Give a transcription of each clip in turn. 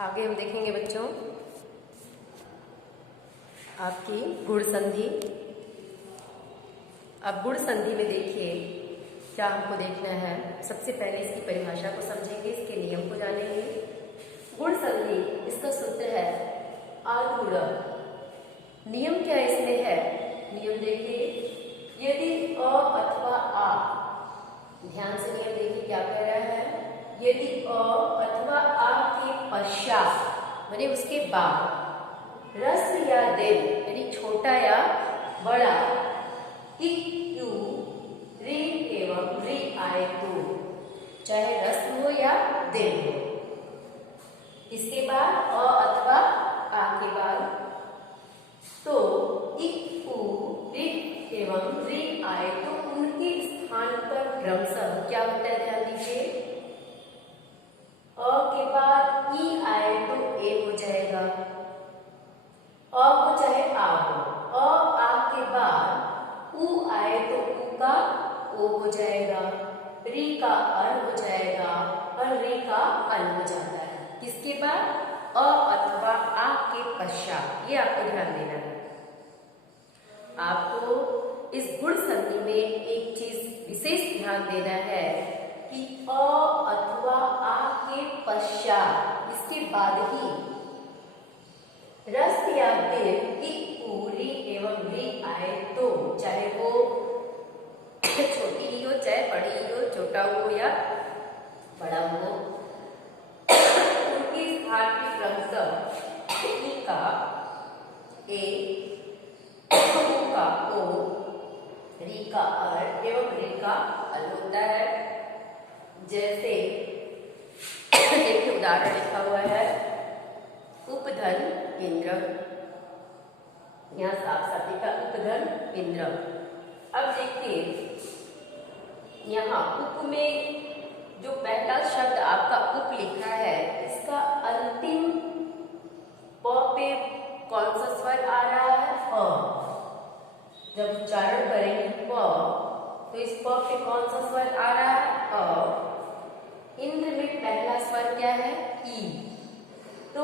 आगे हम देखेंगे बच्चों आपकी गुण संधि। अब गुण संधि में देखिए क्या हमको देखना है। सबसे पहले इसकी परिभाषा को समझेंगे, इसके नियम को जानेंगे। गुण संधि इसका सूत्र है आगुणक। नियम क्या इसमें है? नियम देखिए, यदि अ अथवा आ, ध्यान से नियम देखिए क्या कह रहा है। यदि अ अथवा आ के पश्चात माने उसके बाद रस्व या दीर्घ यानी छोटा या बड़ा इक, यू, री एवं री आए तो, चाहे रस्व हो या दीर्घ हो, इसके बाद अ अथवा आ के बाद तो इक, उ, री एवं री आए तो उनके स्थान पर क्रमशः क्या होता है, ध्यान दीजिए। अ के बाद ई आए तो ए हो जाएगा, अ हो चाहे आ हो। आ के बाद उ आए तो उ का ओ हो जाएगा, री का अर हो जाएगा और री का अन हो जाता है। किसके बाद? अ अथवा आ के पश्चात। ये आपको ध्यान देना है। आपको इस गुण संधि में एक चीज विशेष ध्यान देना है कि अ अथवा आ के पश्चात इसके बाद ही रस्व या दीर्घ इक, उ, री एवं री आए तो, चाहे वो छोटी ही हो चाहे बड़ी ही हो, छोटा हो या बड़ा हो, उनके स्थान की क्रमशः ई का ए, उ का ओ, री का अर एवं री का अल होता है। जैसे देखिए उदाहरण लिखा हुआ है, उपधन इंद्र, यहाँ साफ साफ लिखा उपधन इंद्र। अब देखिए यहाँ उप में जो पहला शब्द आपका उप लिखा है, इसका अंतिम प पे कौन सा स्वर आ रहा है? अ। जब उच्चारण करेंगे प तो इस प पे कौन सा स्वर आ रहा है? अ। इंद्र में पहला स्वर क्या है? ई। तो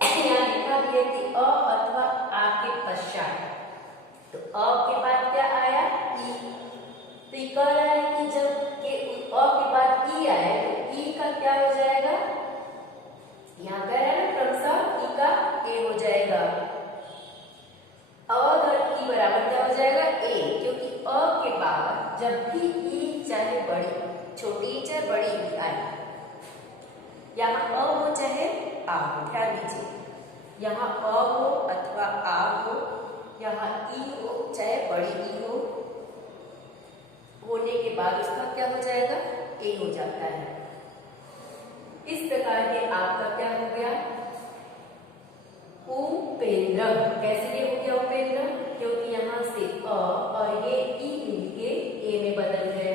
यहाँ लिखा भी है कि अ अथवा आ के पश्चात, तो अ के बाद क्या आया? ई। तो ये कह रहा है कि जब के अ के बाद ई आए तो ई का क्या हो जाएगा? यहाँ कह रहा है क्रमशः ई का ए हो जाएगा। अगर ई बराबर क्या हो जाएगा? ए, क्योंकि अ के बाद जब भी ई चाहे बड़ी, छोटी चाहे बड़ी ई आए, यहाँ अ हो चाहे आ हो, ध्यान दीजिए, यहाँ अ हो अथवा आ हो, यहाँ ई हो चाहे बड़ी ई हो, होने के बाद उसका क्या हो जाएगा? ए हो जाता है। इस प्रकार के आपका क्या हो गया? उपेंद्र। कैसे ये हो गया उपेंद्र? क्योंकि यहाँ से अ और ये ई मिलके ए में बदल गए।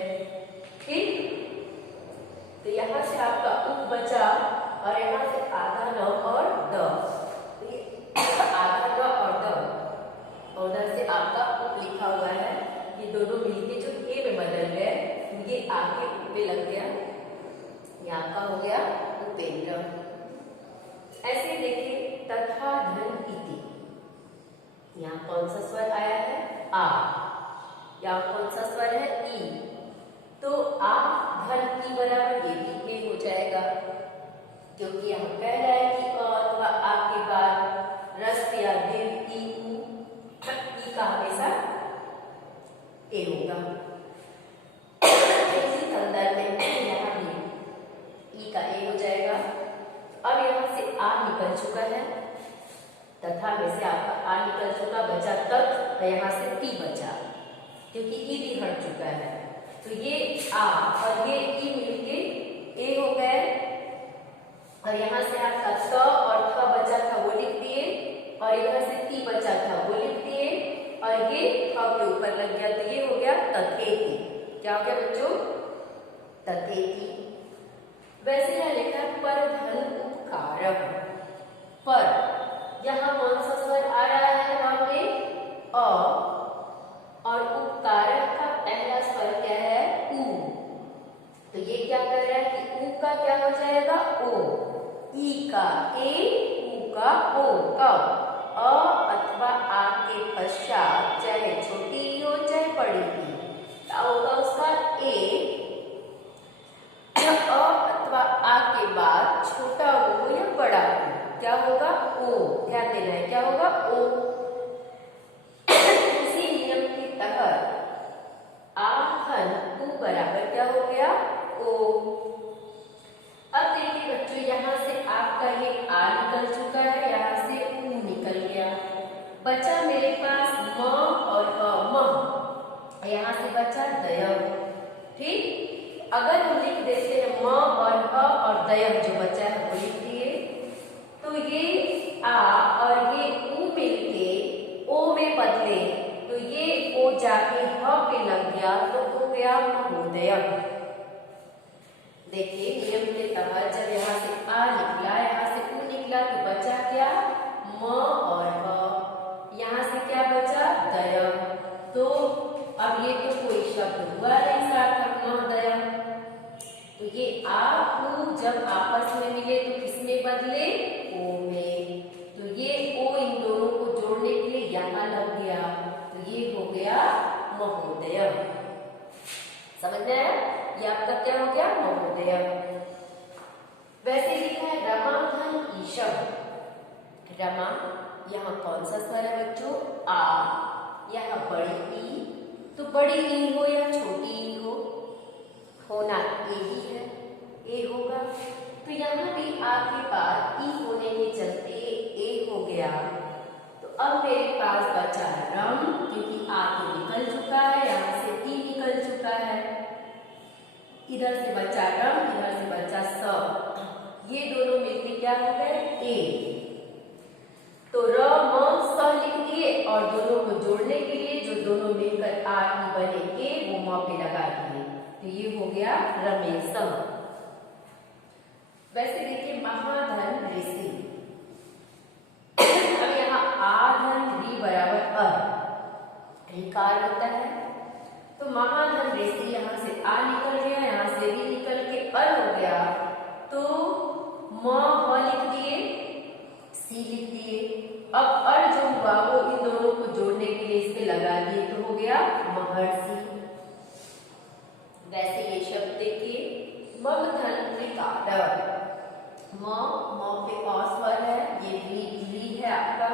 ठीक, तो यहाँ से आपका उप बचा और यहाँ से आधा न और द, आधा द और द, और उधर से आपका उप लिखा हुआ है, ये दोनों मिलके जो ए में बदल गए, ये आगे उप पे लग गया, ये आपका हो गया उपेंद्र। ऐसे देखिए तथा धन इति, यहाँ कौन सा स्वर आया है? आ। यहाँ कौन सा स्वर है? ई। तो आ धन की बराबर ये भी ए हो जाएगा, क्योंकि यहाँ कह रहा है कि अ अथवा आ के बाद रस्व या दीर्घ ई, उ, ई का हमेशा ए होगा। इसी संदर्भ में यहाँ भी ई का ए हो जाएगा। अब यहाँ से आ निकल चुका है, तथा में से आपका आ निकल चुका, बचा तत्, यहाँ से टी बचा, क्योंकि ई भी हट चुका है। तो ये आ और ये ई मिलके ए हो गए, और यहाँ से आपका त और थ बचा था वो लिख दिए, और इधर से टी बचा था वो लिख दिए, और ये थ के ऊपर लग गया, तो ये हो गया तथेति। क्या हो गया बच्चों? तथेति। वैसे यहाँ लिखा है पर धन उपकारक। पर यहाँ कौन सा स्वर आ रहा है? वहां पे अ, और उपकारक का पहला स्वर क्या है? उ। तो ये क्या कर रहा है कि उ का क्या हो जाएगा? ओ। ई का ए, उ का ओ। कब? अ अथवा आ के पश्चात चाहे छोटी ई हो चाहे बड़ी ई, क्या होगा उसका? ए। अ अथवा आ के बाद छोटा हो या बड़ा हो, क्या होगा? ओ। ध्यान देना है, क्या होगा? ओ। उसी नियम के तहत आ धन उ बराबर क्या हो गया? ओ। अब देखिए बच्चों, यहाँ से आपका ये आ निकल चुका है, यहाँ से उ निकल गया, बचा मेरे पास म और ह। म, यहाँ से बचा दयव। ठीक, अगर हम लिख देते हैं म और ह और दयव जो बचा है वो लिख दिए, तो ये आ और ये उ मिलके ओ में बदले, तो ये ओ जाके ह पे लग गया तो हो गया महोदय। देखिए नियम के तहत जब यहाँ से आ निकला, यहाँ से उ निकला, तो बचा क्या? म और ह। यहाँ से क्या बचा? दयव। तो अब ये तो कोई शब्द हुआ नहीं सार्थक, महोदय। तो ये आ उ जब आपस में मिले तो किसमें बदले? ओ में। तो ये ओ इन दोनों को जोड़ने के लिए यहाँ लग गया, तो ये हो गया महोदय। समझ में आया? ये आपका क्या हो गया? महोदय। वैसे लिखा है रमा धन ईशव। रमा, यहाँ कौन सा स्वर है बच्चों? आ। यहाँ बड़ी ई, तो बड़ी ई हो या छोटी ई हो, होना ए ही है, ए होगा। तो यहाँ भी आ के बाद ई होने के चलते ए हो गया। तो अब मेरे पास बचा रम, क्योंकि आ तो निकल चुका है, यहाँ से ई निकल चुका है, इधर से बचा रम, इधर से बचा स, ये दोनों मिलके क्या हो गए? ए। तो र म स लिख दिए और दोनों को जोड़ने के लिए जो दोनों मिलकर आ ई बने ए, वो म पे लगा दिए, तो ये हो गया रमेश। वैसे देखिए महाधन ऋषि। अब यहाँ आ धन री बराबर अ, ऋकार होता है, तो महाधन ऋषि यहाँ से आ निकल गया, यहाँ से री निकल के अल हो गया, तो म ह लिख दिए, सी लिख दिए। अब अल जो हुआ वो इन दोनों को जोड़ने के लिए इस पे लगा दिए, तो हो गया महर्षि। वैसे ये शब्द देखिए मगधन ऋकार। म पे अ स्वर है, ये री है आपका,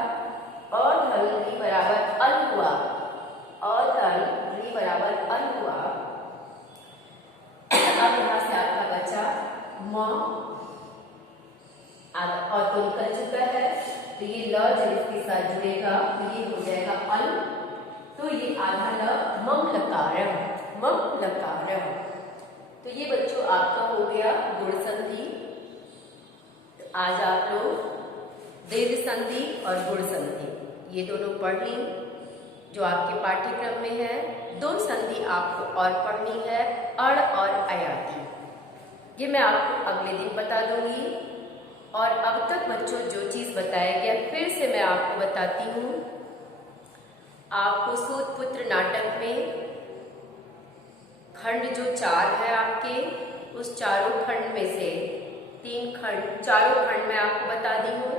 अधल री बराबर अल हुआ, अधल री बराबर अल हुआ। अब यहाँ से आपका बचा म, और तो निकल चुका है, तो ये ल जब इसके साथ जुड़ेगा तो ये हो जाएगा अल, तो ये आधा ल मम लकार, मम लकार। तो ये बच्चों आपका हो गया गुण संधि। आज आप लोग दीर्घ संधि और गुण संधि ये दोनों पढ़ ली जो आपके पाठ्यक्रम में है। दो संधि आपको और पढ़नी है, अड़ और अयाती, ये मैं आपको अगले दिन बता दूंगी। और अब तक बच्चों जो चीज बताया गया फिर से मैं आपको बताती हूँ। आपको सूतपुत्र नाटक में खंड जो 4 है आपके, उस चारों खंड में से 3 खंड, चारों खंड मैं आपको बता दी हूँ।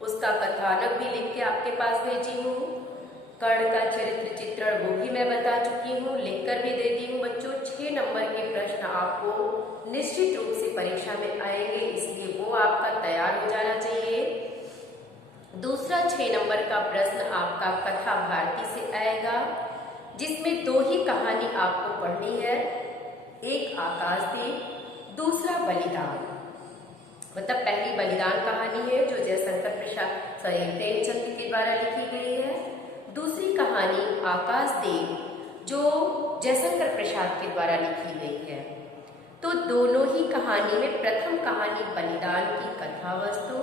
उसका कथानक भी लिख के आपके पास भेजी हूँ। कर्ण का चरित्र चित्रण वो भी मैं बता चुकी हूँ, लिखकर भी दे दी हूँ। बच्चों 6 नंबर के प्रश्न आपको निश्चित रूप से परीक्षा में आएंगे, इसलिए वो आपका तैयार हो जाना चाहिए। दूसरा 6 नंबर का प्रश्न आपका कथा भारती से आएगा, जिसमें 2 ही कहानी आपको पढ़नी है, एक आकाशदीप, दूसरा बलिदान। मतलब पहली बलिदान कहानी है जो जयशंकर प्रसाद प्रेमचंद के द्वारा लिखी गई है। दूसरी कहानी आकाशदीप जो जयशंकर प्रसाद के द्वारा लिखी गई है। तो दोनों ही कहानी में प्रथम कहानी बलिदान की कथा वस्तु,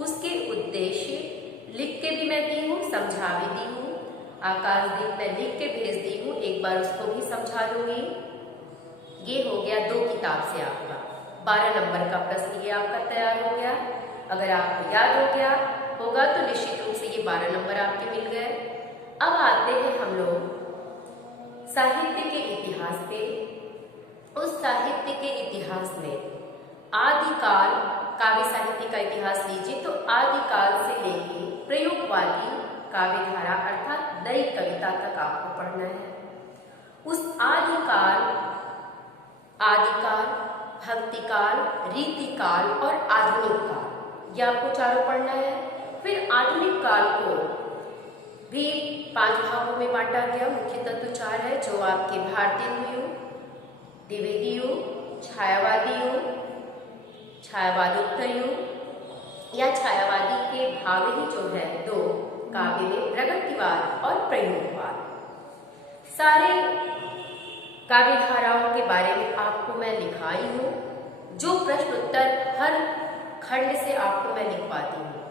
उसके उद्देश्य लिख के भी मैं दी हूँ, समझा भी दी हूँ। आकाशदीप मैं लिख के भेज दी हूँ, एक बार उसको भी समझा दूंगी। ये हो गया 2 किताब से आपका 12 नंबर का प्रश्न, ये आपका तैयार हो गया। अगर आपको याद हो गया होगा तो निश्चित रूप से ये 12 नंबर आपके मिल गए। अब आते हैं हम लोग साहित्य के इतिहास पे। उस साहित्य के इतिहास में आदिकाल काव्य साहित्य का इतिहास लीजिए तो आदिकाल से लेके प्रयोगवादी काव्य धारा अर्थात नई कविता तक आपको पढ़ना है। उस आदिकाल, भक्तिकाल, रीतिकाल और आधुनिक काल, ये आपको चारों पढ़ना है। फिर आधुनिक काल को भी 5 भागों में बांटा गया। मुख्य तत्व 4 है जो आपके भारतेंदु युग, द्विवेदी युग, छायावादी युग, छायावादोत्तर युग या छायावादी के भाग ही जो है 2 काव्य में प्रगतिवाद और प्रयोगवाद। सारे काव्य धाराओं के बारे में आपको मैं लिखाई हूँ। जो प्रश्न उत्तर हर खंड से आपको मैं लिखवाती हूँ,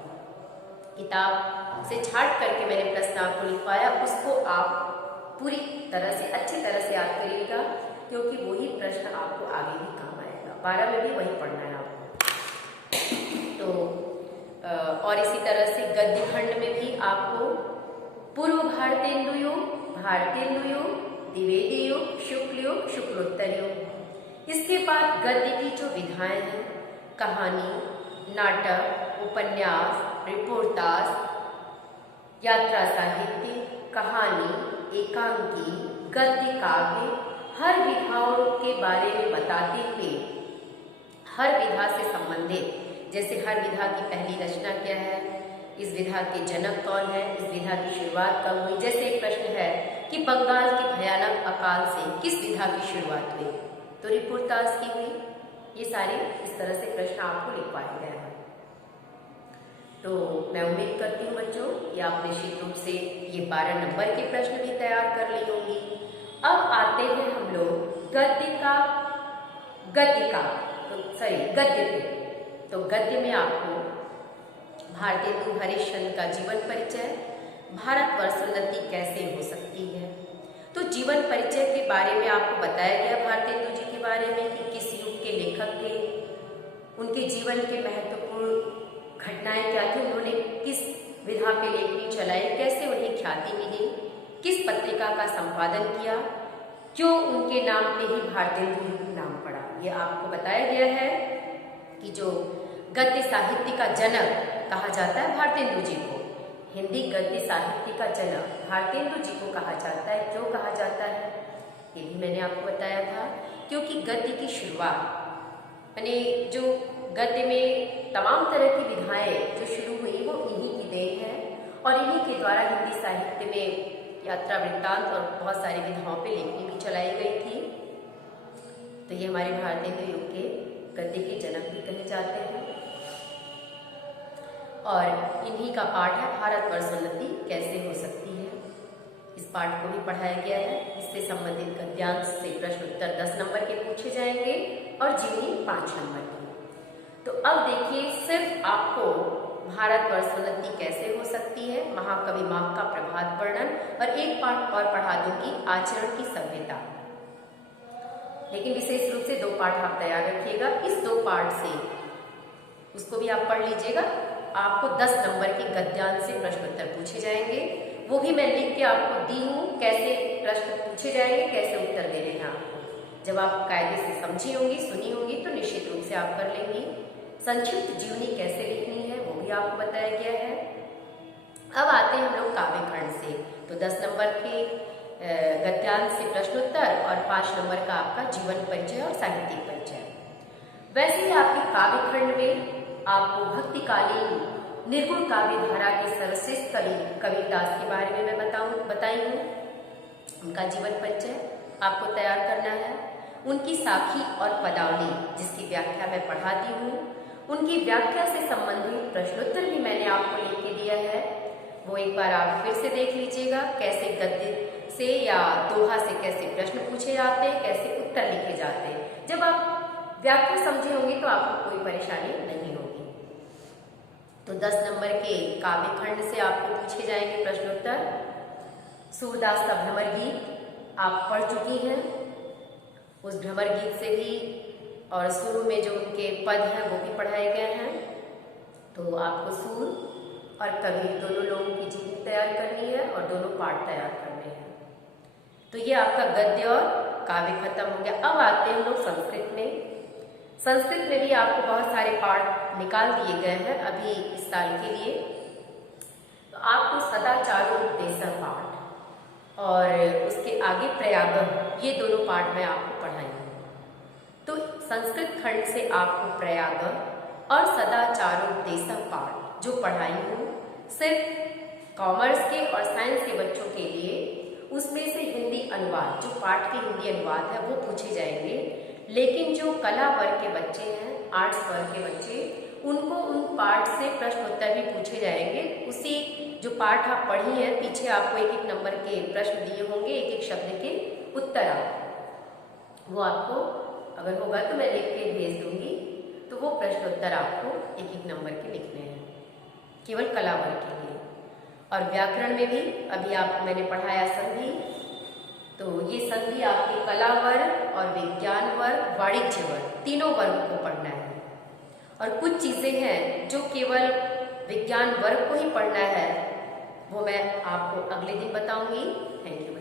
किताब से छांट करके मैंने प्रश्न आपको लिखवाया, उसको आप पूरी तरह से अच्छी तरह से याद करिएगा, क्योंकि वही प्रश्न आपको आगे भी काम आएगा। 12 में भी वही पढ़ना है आपको। तो और इसी तरह से गद्य खंड में भी आपको पूर्व भारतेंदु युग, भारतेंदु युग, द्विवेदी युग, शुक्ल युग, शुक्लोत्तर युग। इसके बाद गद्य की जो विधाएं हैं, कहानी, नाटक, उपन्यास, रिपोर्टाज, यात्रा साहित्य, कहानी, एकांकी, गद्य काव्य, हर विधाओं के बारे में बताते हुए हर विधा से संबंधित, जैसे हर विधा की पहली रचना क्या है, इस विधा के जनक कौन है, इस विधा की शुरुआत कब हुई। जैसे एक प्रश्न है कि बंगाल के भयानक अकाल से किस विधा की शुरुआत हुई, तो रिपोर्टाज की हुई। ये सारे इस तरह से प्रश्न आपको लिखवाए गए हैं। तो मैं उम्मीद करती हूँ बच्चों कि आप निश्चित रूप से ये 12 नंबर के प्रश्न भी तैयार कर ली होंगी। अब आते हैं हम लोग गद्य पे। तो गद्य में आपको भारतेंदु हरिश्चंद्र का जीवन परिचय, भारतवर्ष उन्नति कैसे हो सकती है। तो जीवन परिचय के बारे में आपको बताया गया भारतेंदु जी के बारे में कि किस युग के लेखक थे, उनके जीवन के महत्वपूर्ण घटनाएं क्या थी, उन्होंने किस विधा पे लेखनी चलाई, कैसे उन्हें ख्याति मिली, किस पत्रिका का संपादन किया, क्यों उनके नाम पे ही भारतेंदु नाम पड़ा। ये आपको बताया गया है कि जो गद्य साहित्य का जनक कहा जाता है भारतेंदु जी को, हिंदी गद्य साहित्य का जनक भारतेंदु जी को कहा जाता है। क्यों कहा जाता है ये भी मैंने आपको बताया था, क्योंकि गद्य की शुरुआत यानी जो गद्य में तमाम तरह की विधाएं जो शुरू हुई वो इन्हीं की देन है, और इन्हीं के द्वारा हिंदी साहित्य में यात्रा वृत्तांत और बहुत सारी विधाओं पे लेखनी भी चलाई गई थी। तो ये हमारे भारतेंदु युग के गद्य के जनक भी कहे जाते हैं, और इन्हीं का पाठ है भारतवर्ष उन्नति कैसे हो सकती है। इस पाठ को भी पढ़ाया गया है। इससे संबंधित गद्यांश से प्रश्न उत्तर 10 नंबर के पूछे जाएंगे और जीवनी 5 नंबर की। तो अब देखिए, सिर्फ आपको भारतवर्ष उन्नति कैसे हो सकती है, महाकवि मार्ग का प्रभात वर्णन, और एक पाठ और पढ़ा दूंगी आचरण की सभ्यता। लेकिन विशेष रूप से 2 पाठ आप तैयार रखिएगा। इस 2 पाठ से उसको भी आप पढ़ लीजिएगा। आपको 10 नंबर के गद्यांश से प्रश्न उत्तर पूछे जाएंगे, वो भी मैं लिख के आपको दी हूँ, कैसे प्रश्न पूछे जाएंगे, कैसे उत्तर देने हैं आपको। जब आप कायदे से समझी होंगी, सुनी होंगी, तो निश्चित रूप से आप कर लेंगी। संक्षिप्त जीवनी कैसे लिखनी है वो भी आपको बताया गया है। अब आते हैं हम लोग काव्य खंड से। तो 10 नंबर के गद्यांश से प्रश्नोत्तर और 5 नंबर का आपका जीवन परिचय और साहित्यिक परिचय। वैसे ही आपके काव्य खंड में आपको भक्तिकालीन निर्गुण काव्य धारा के सर्वश्रेष्ठ कवि कबीरदास के बारे में मैं बताई हूँ। उनका जीवन परिचय आपको तैयार करना है। उनकी साखी और पदावली जिसकी व्याख्या मैं पढ़ाती हूँ, उनकी व्याख्या से संबंधित प्रश्नोत्तर भी मैंने आपको लिख के दिया है। वो एक बार आप फिर से देख लीजिएगा, कैसे गद्य से या दोहा से कैसे प्रश्न पूछे जाते हैं, कैसे उत्तर लिखे जाते हैं। जब आप व्याख्या समझे होंगे तो आपको कोई परेशानी नहीं होगी। तो 10 नंबर के काव्य खंड से आपको पूछे जाएंगे प्रश्नोत्तर। सूरदास का भ्रमर गीत आप पढ़ चुकी हैं, उस भ्रमर गीत से भी और शुरू में जो उनके पद हैं वो भी पढ़ाए गए हैं। तो आपको सूर और कवि दोनों लोगों की जीवनी तैयार करनी है और दोनों पाठ तैयार करने हैं। तो ये आपका गद्य और काव्य खत्म हो गया। अब आते हैं हम लोग संस्कृत में। संस्कृत में भी आपको बहुत सारे पाठ निकाल दिए गए हैं अभी इस साल के लिए। तो आपको सदाचारोपदेशः पाठ और उसके आगे प्रयागम, ये दोनों पाठ मैं आपको पढ़ाई हूँ। तो संस्कृत खंड से आपको प्रयागम और सदाचारोपदेशः पाठ जो पढ़ाई हूँ सिर्फ कॉमर्स के और साइंस के बच्चों के लिए, उसमें से हिंदी अनुवाद, जो पाठ के हिंदी अनुवाद है वो पूछे जाएंगे। लेकिन जो कला वर्ग के बच्चे हैं, आर्ट्स वर्ग के बच्चे, उनको उन पाठ से प्रश्न उत्तर भी पूछे जाएंगे। उसी जो पाठ आप पढ़ी हैं, पीछे आपको एक एक नंबर के प्रश्न दिए होंगे, एक एक शब्द के उत्तर आपको, वो आपको अगर होगा तो मैं लिख के भेज दूंगी। तो वो प्रश्न उत्तर आपको एक एक नंबर के लिखने हैं, केवल कला वर्ग के लिए। और व्याकरण में भी अभी आपको मैंने पढ़ाया संधि, तो ये संधि आपके कला वर्ग और विज्ञान वर्ग, वाणिज्य वर्ग, तीनों वर्ग को पढ़ना है। और कुछ चीज़ें हैं जो केवल विज्ञान वर्ग को ही पढ़ना है, वो मैं आपको अगले दिन बताऊंगी। Thank you.